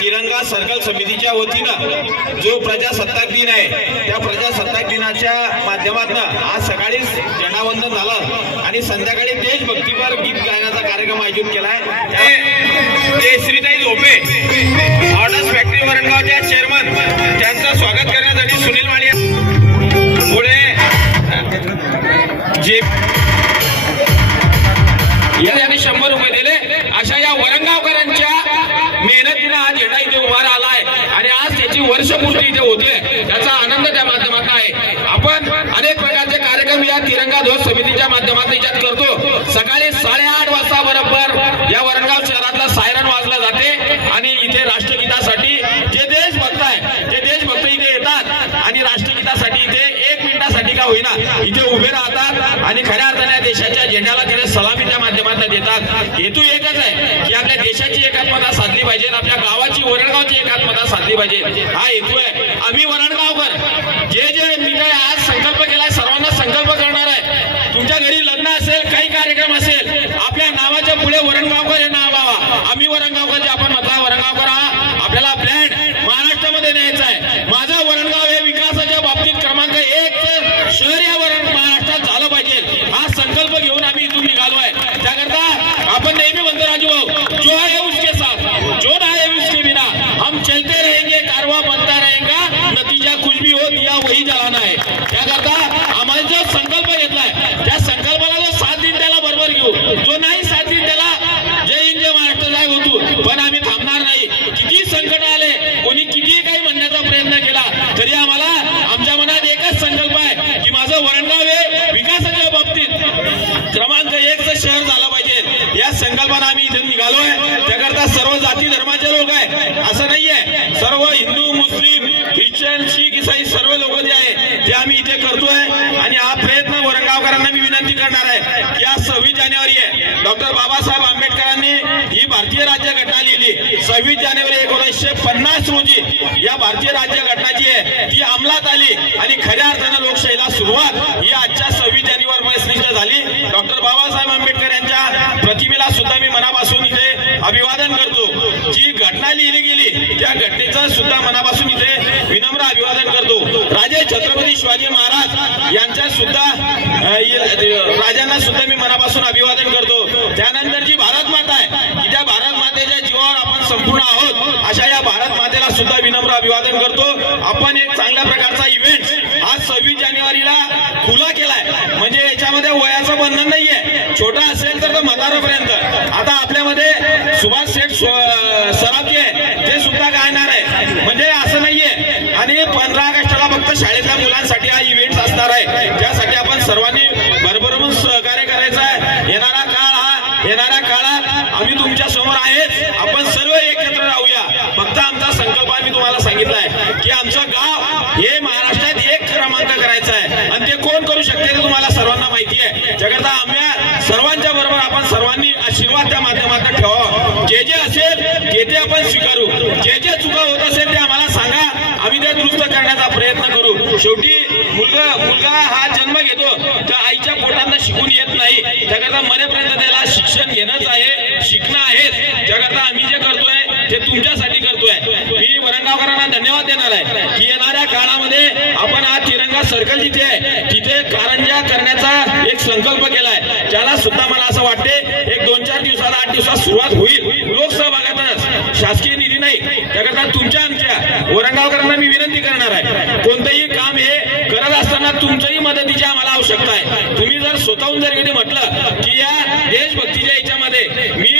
तिरंगा सर्कल समितीच्या वतीनं जो प्रजासत्ताक दिन आहे त्या प्रजासत्ताक दिनाच्या माध्यमातून आज सकाळीच झेंडावंदन झालं आणि संध्याकाळी देशभक्तीपर गीत गायनाचा कार्यक्रम आयोजित केलाय। श्रीताई झोपे ऑर्डर्स फॅक्टरी वरणगावच्या चेअरमन त्यांचं स्वागत करण्यासाठी सुनील माळी पुढे जे याने 100 रुपये दिले। अशा या वरणगावकरांच्या मेहनतीने हा झेंडा इथे उभा राहिला आहे आणि आज त्याची वर्षपूर्ती इथे होते, त्याचा आनंद त्या माध्यमातून आहे। आपण अनेक प्रकारचे कार्यक्रम या तिरंगा ध्वज समितीच्या माध्यमातून याच्यात करतो। सकाळी 8:30 वाजता बरोबर या वरणगाव शहरातला सायरन वाजला जाते आणि इथे राष्ट्रगीतासाठी जे देशभक्त आहे ते देशभक्त इथे येतात आणि राष्ट्रगीतासाठी इथे 1 मिनिटासाठी का होईना इथे उभे राहतात आणि खऱ्या अर्थाने देशाच्या झेंड्याला तिथे सलामी त्या माध्यमातून देतात। हेतू एकच आहे की आपल्या देशाची एकात्मता साधली पाहिजे, आपल्या गावाची वरणगावची एकात्मता साधली पाहिजे, हा हेतू आहे। आम्ही वरणगावकर जे मी काय आज संकल्प केलाय सर्वांना संकल्प करणार आहे। तुमच्या घरी लग्न असेल, काही कार्यक्रम असेल, आपल्या नावाच्या पुढे वरणगावकर हे नाव लावा। आम्ही वरणगावकर जे आपण म्हटलं वरणगावकर हा आपल्याला ब्रँड महाराष्ट्रामध्ये न्यायचा आहे। माझा वरणगाव हे विकासाच्या बाबतीत क्रमांक 1 शहर या महाराष्ट्रात झालं पाहिजे, हा संकल्प घेऊन आम्ही इथून निघालो आहे। त्याकरता आपण नेहमी म्हणतो राजू भाऊ, जो है उसके साथ, जो ना है उसके बिना, हम चलते रहेंगे, कारवा बनता रहेगा, नतीजा कुछ भी हो दिया वही जलाना है। त्याकरता आम्हाला जो संकल्प घेतलाय त्या संकल्पाला जो साथ देईन त्याला बरोबर घेऊ, जो नाही साथ देईन त्याला जय हिंद जय महाराष्ट्र जाय होतो। पण आम्ही थांबणार नाही, किती संकट आले, कोणी किती काही म्हणण्याचा प्रयत्न केला तरी आम्हाला आमच्या मनात एकच संकल्प आहे की माझं वरणगाव हे विकासाच्या बाबतीत क्रमांक 1चं शहर झालं पाहिजे। या संकल्पाने आम्ही इथे निघालोय। त्याकरता सर्व जाती धर्माचे लोक आहे असं नाहीये, सर्व हिंदू मुस्लिम ख्रिश्चन शीख ईसाई सर्व लोक जे आहे ते आम्ही इथे करतोय आणि हा प्रयत्न वरणगावकरांना मी विनंती करणार आहे की आज 26 जानेवारी आहे, डॉक्टर बाबासाहेब आंबेडकरांनी ही भारतीय राज्यघटना लिहिली। 26 जानेवारी 1950 रोजी या भारतीय राज्यघटनाची आहे ती अंमलात आली आणि खऱ्या अर्थानं लोकशाहीला सुरुवात ही आजच्या 26 जानेवारीपासून झाली। डॉक्टर बाबासाहेब आंबेडकर यांच्या प्रतिमेला सुद्धा मी मनापासून इथे अभिवादन करतो। जी घटना लिहिली गेली त्या घटनेचं सुद्धा मनापासून इथे विनम्र अभिवादन करतो। राजे छत्रपती शिवाजी महाराज यांच्या सुद्धा राजांना सुद्धा मी मनापासून अभिवादन करतो। त्यानंतर जी भारत माता आहे की त्या भारत मातेच्या जीवावर आपण संपूर्ण आहोत, अशा या भारत मातेला सुद्धा विनम्र अभिवादन करतो। आपण एक चांगल्या प्रकारचा इव्हेंट आज 26 जानेवारीला खुला केलाय, म्हणजे याच्यामध्ये वयाचं बंधन नाहीये, छोटा असेल तर म्हातारापर्यंत। आता आपल्यामध्ये सुभाष शेठ सराफी आहे ते सुद्धा गायणार आहे, म्हणजे असं नाहीये। आणि 15 ऑगस्टला फक्त शाळेतल्या मुलांसाठी हा इव्हेंट असणार आहे, त्यासाठी आपण सर्वांनी भरभरून सहकार्य करायचं आहे। येणाऱ्या काळात आम्ही तुमच्या समोर आहेत, आपण सर्व एकत्र राहूया। फक्त आमचा संकल्प आम्ही तुम्हाला सांगितलाय की आमचं गाव हे महाराष्ट्रात 1 क्रमांक करायचं आहे आणि ते कोण करू शकते ते तुम्हाला सर्वांना माहिती आहे। त्याकरता आम्ही सर्वांच्या बरोबर आपण सर्वांनी आशीर्वाद त्या माध्यमातून ठेवा। जे जे असेल ते आपण स्वीकारू, जे चुका होत असेल ते आम्हाला सांगा, आम्ही ते दुरुस्त करण्याचा प्रयत्न करू। शेवटी मुलगा हा जन्म घेतो तर आईच्या पोटांना शिकून येत नाही, त्याकरता मरेपर्यंत त्याला शिक्षण घेणंच आहे, शिकणं आहे। त्याकरता आम्ही जे करतोय ते तुमच्यासाठी करतोय। मी वरणगावकरांना धन्यवाद देणार आहे की येणाऱ्या काळामध्ये आपण हा तिरंगा सर्कल जिथे आहे तिथे कारंजा करण्याचा एक संकल्प केलाय, त्याला सुद्धा मला असं वाटते एक 2-4 दिवसाला 8 दिवसात सुरुवात होईल, लोकसहभागातूनच, शासकीय निधी नाही। त्याकरता तुमच्या आमच्या वरणगावकरांना मी विनंती करणार आहे, कोणतंही काम हे करत असताना तुमच्याही मदतीची आम्हाला आवश्यकता आहे। तुम्ही जर स्वतःहून जर कधी म्हटलं की या देशभक्तीच्या याच्यामध्ये मी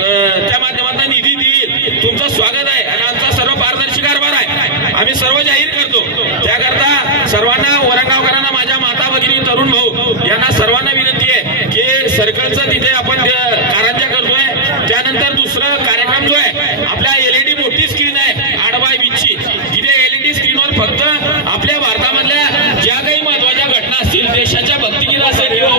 त्या माध्यमातून निधी देईल, तुमचं स्वागत आहे आणि आमचा सर्व पारदर्शी कारभार आहे, आम्ही सर्व जाहीर करतो। त्याकरता सर्वांना वरणगावकरांना, माझ्या माता भगिनी, तरुण भाऊ यांना सर्वांना विनंती आहे की सर्कलचं तिथे आपण कारंजा करतोय। त्यानंतर दुसरा कार्यक्रम जो आहे आपल्या LED मोठी स्क्रीन आहे 8x20ची, तिथे LED स्क्रीनवर फक्त आपल्या भारतामधल्या ज्या काही महत्वाच्या घटना असतील, देशाच्या भक्तिगीत असेल किंवा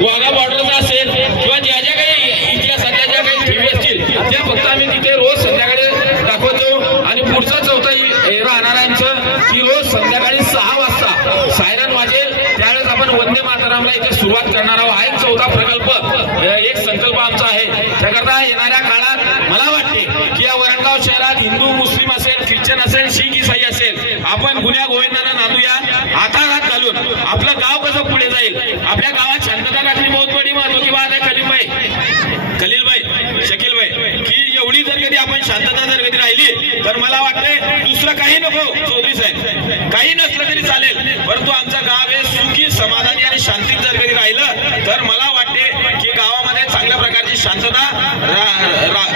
वाघा बॉर्डरचा असेल किंवा ज्या ज्या काही इतिहासातल्या ज्या काही ठेवी असतील त्या फक्त आम्ही तिथे रोज संध्याकाळी दाखवतो। आणि पुढचा चौथा राहणार आहे आमचं की रोज संध्याकाळी 6 वाजता सायरन वाजेल त्यावेळेस आपण वंदे मातरमला इथे सुरुवात करणार आहोत। हा एक चौथा प्रकल्प हिंदू मुस्लिम असेल, ख्रिश्चन असेल, शीख इसाई असेल, आपण गुन्ह्या गोविंदांना नांदूया हाताहात घालून. आपलं गाव कसं पुढे जाईल, आपल्या गावात शांतता राखणी बहुत बडी महत्वाची बात आहे. शकील भाई की एवढी जर कधी आपण शांतता जर कधी राहिली तर मला वाटते दुसरं काही नको चौधरी साहेब, काही नसलं तरी चालेल, परंतु आमचं गाव हे सुखी समाधानी आणि शांतीत जर कधी राहिलं तर मला वाटते की गावामध्ये चांगल्या प्रकारची शांतता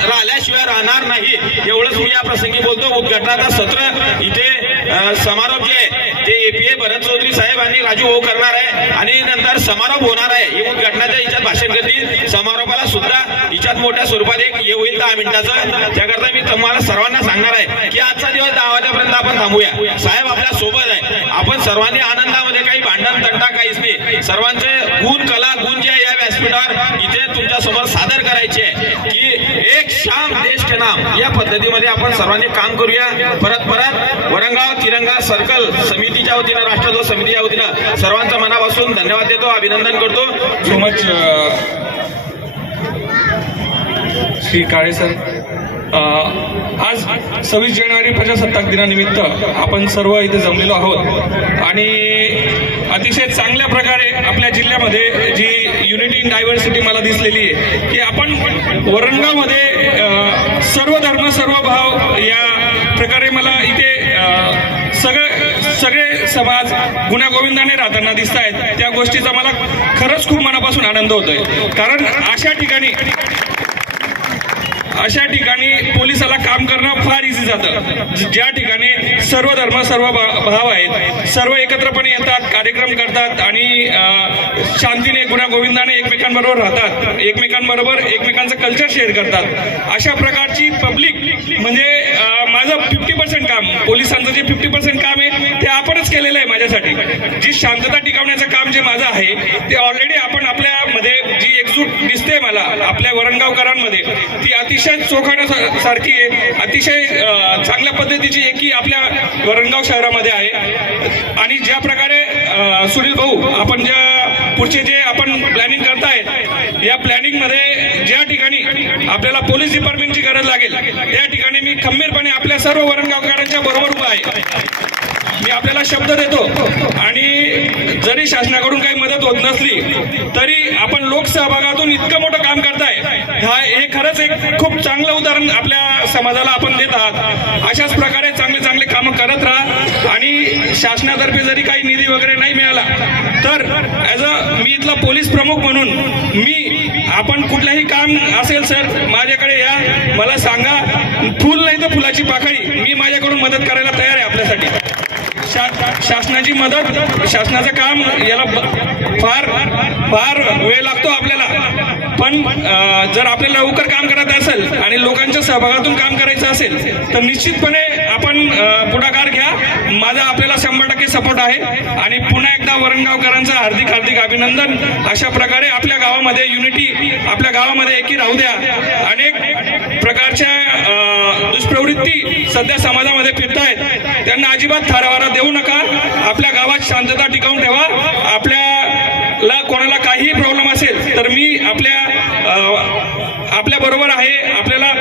राहिल्याशिवाय राहणार नाही. एवढंच मी या प्रसंगी बोलतो. उद्घाटनाचा सत्र इथे समारोप जे आहे ते APA भरत चौधरी साहेब आणि राजू भाऊ करणार आहे आणि नंतर समारोप होणार आहे. हे उद्घाटनाच्या याच्यात भाषण करतील. समारोपाला सुद्धा याच्यात मोठ्या स्वरूपात एक हे होईल 10 मिनिटाचं. त्याकरता मी तुम्हाला सर्वांना सांगणार आहे की आजचा दिवस 10 वाजेपर्यंत आपण थांबूया. साहेब आपल्या सोबत आहे. आपण सर्वांनी आनंदामध्ये, काही भांडण तंटा काहीच नाही, सर्वांचे गुण कला गुण जे आहे या व्यासपीठावर इथे तुमच्या समोर सादर करायचे आहे की एक शाम देश के नाम या पद्धतीमध्ये आपण सर्वांनी काम करूया. परत वरंगाव तिरंगा सर्कल समितीच्या वतीनं, राष्ट्रध्वज समितीच्या वतीनं सर्वांचा मनापासून धन्यवाद देतो, अभिनंदन करतो. सो मच श्री काळे सर. आज 26 जानेवारी प्रजासत्ताक दिनानिमित्त आपण सर्व इथे जमलेलो आहोत आणि अतिशय चांगल्या प्रकारे आपल्या जिल्ह्यामध्ये जी युनिटी इन डायव्हर्सिटी मला दिसलेली आहे की आपण वरणगावमध्ये सर्व धर्म सर्व भाव या प्रकारे मला इथे सगळे समाज गुण्यागोविंदाने राहताना दिसत आहेत. त्या गोष्टीचा मला खरंच खूप मनापासून आनंद होतोय. कारण अशा ठिकाणी पोलिसाला काम करणं फार इझी जातं. ज्या ठिकाणी सर्व धर्म सर्व भाव आहेत, सर्व एकत्रपणे येतात, कार्यक्रम करतात आणि शांतीने गुण्यागोविंदाने एकमेकांबरोबर राहतात, एकमेकांबरोबर एकमेकांचं कल्चर शेअर करतात. अशा प्रकारची पब्लिक म्हणजे माझं 50% काम, पोलिसांचं जे 50% काम आहे ते आपणच केलेलं आहे माझ्यासाठी. जी शांतता टिकवण्याचं काम जे माझं आहे ते ऑलरेडी आपण आपल्यामध्ये जी एकजूट दिसते मला आपल्या वरणगावकरांमध्ये ती अतिशय चोखाण्यासारखी आहे. अतिशय चांगल्या पद्धतीची एकी आपल्या वरणगाव शहरामध्ये आहे. आणि ज्या प्रकारे सुनील भाऊ आपण ज्या पुढचे जे आपण प्लॅनिंग करताय या प्लॅनिंग मध्ये ज्या ठिकाणी आपल्याला पोलीस डिपार्टमेंटची गरज लागेल त्या ठिकाणी मी खंबीरपणे आपल्या सर्व वरणगावकरांच्या बरोबर उभा आहे. मी आपल्याला शब्द देतो आणि जरी शासनाकडून काही मदत होत नसली तरी आपण लोकसहभागातून इतकं मोठं काम करताय, हे खरंच एक खूप चांगलं उदाहरण आपल्या समाजाला आपण देत आहात. अशाच प्रकारे चांगले चांगले कामं करत राहा आणि शासनातर्फे जरी काही निधी वगैरे नाही मिळाला तर मी इथला पोलीस प्रमुख म्हणून आपण कुठलंही काम असेल सर माझ्याकडे या, मला सांगा, फुल नाही तर फुलाची पाकळी, मी माझ्याकडून मदत करायला तयार आहे आपल्यासाठी. शासनाची मदत, शासनाचं काम याला फार वेळ लागतो आपल्याला, पण जर आपल्याला लवकर काम करायचं असेल आणि लोकांच्या सहभागातून काम करायचं असेल तर निश्चितपणे आपण पुढाकार घ्या. माझा आपल्याला 100% सपोर्ट आहे. आणि पुन्हा एकदा वरणगावकरांचं हार्दिक अभिनंदन. अशा प्रकारे आपल्या गावामध्ये युनिटी, आपल्या गावामध्ये एकी राहू द्या. अनेक प्रकारच्या दुष्प्रवृत्ती सध्या समाजामध्ये फिरतायत, त्यांना अजिबात थारावारा देऊ नका. आपल्या गावात शांतता टिकवून ठेवा. आपल्याला कोणाला काहीही प्रॉब्लेम असेल तर मी आपल्या बरोबर आहे. आपल्याला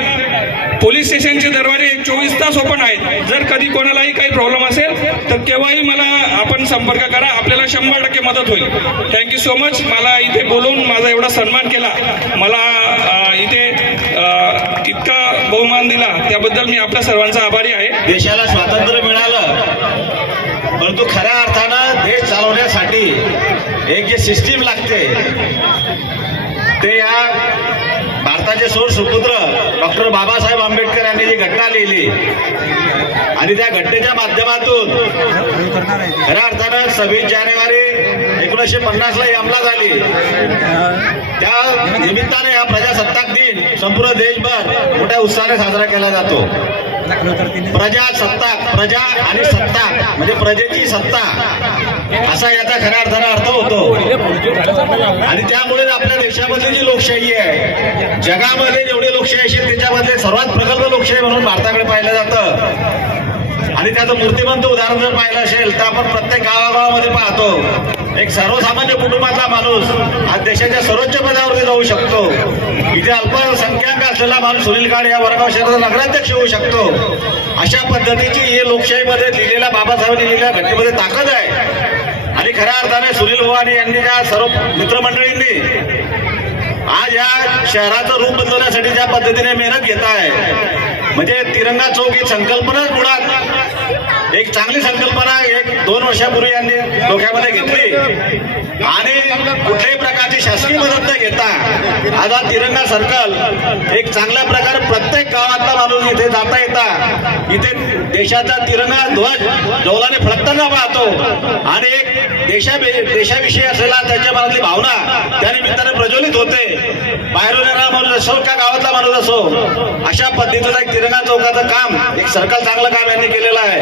पोलीस स्टेशनचे दरवाजे 24 तास ओपन आहेत. जर कधी कोणालाही काही प्रॉब्लेम असेल तर केव्हाही मला आपण संपर्क करा. आपल्याला 100% मदत होईल. Thank you so much. मला इथे बोलवून माझा एवढा सन्मान केला, मला इथे इतका बहुमान दिला त्याबद्दल मी आपल्या सर्वांचा आभारी आहे. देशाला स्वातंत्र्य मिळालं, परंतु खऱ्या अर्थानं देश चालवण्यासाठी एक जे सिस्टीम लागते ते या भारताचे सुपुत्र डॉक्टर बाबासाहेब आंबेडकर यांनी जी घटना लिहिली आणि त्या घटनेच्या माध्यमातून खऱ्या अर्थानं 26 जानेवारी 1950 ला अंमलात आली. त्या निमित्ताने हा प्रजासत्ताक दिन संपूर्ण देशभर मोठ्या उत्साहाने साजरा केला जातो. प्रजासत्ताक, प्रजा आणि सत्ता म्हणजे प्रजेची सत्ता असा याचा खऱ्या अर्थानं अर्थ होतो. आणि त्यामुळे आपल्या देशामध्ये जी लोकशाही आहे, जगामध्ये जेवढी लोकशाही असेल त्याच्यामध्ये सर्वात प्रगल्भ लोकशाही म्हणून भारताकडे पाहिलं जातं. आणि त्याचं मूर्तिमंत उदाहरण जर पाहिलं असेल तर आपण प्रत्येक गावागावामध्ये पाहतो एक सर्वसामान्य कुटुंबातला माणूस आज देशाच्या सर्वोच्च पदावरती जाऊ शकतो. इथे अल्पसंख्याक असलेला माणूस सुनील काळे या वडगाव शहराचा नगराध्यक्ष होऊ शकतो. अशा पद्धतीची ही लोकशाहीमध्ये लिहिलेल्या बाबासाहेबांनी लिहिलेल्या घटनेमध्ये ताकद आहे. आणि खऱ्या अर्थाने सुनील भवानी यांनी ज्या सर्व मित्रमंडळींनी आज या शहराचं रूप बदलवण्यासाठी ज्या पद्धतीने मेहनत घेत आहे, म्हणजे तिरंगा चौक ही संकल्पनाच मुळात एक चांगली संकल्पना 1-2 वर्षापूर्वी यांनी डोक्यामध्ये घेतली आणि कुठल्याही प्रकारची शासकीय मदत न घेता आज हा तिरंगा सर्कल एक चांगल्या प्रकारे प्रत्येक गावातला माणूस इथे जाता येता इथे देशाचा तिरंगा ध्वज डौलाने फडकताना पाहतो आणि एक देशाविषयी असलेला त्यांच्या मनातली भावना त्या निमित्ताने प्रज्वलित होते. बाहेरून येणारा माणूस असो का गावातला माणूस असो, अशा पद्धतीचं एक तिरंगा चौकाचं काम एक सर्कल चांगलं काम यांनी केलेलं आहे.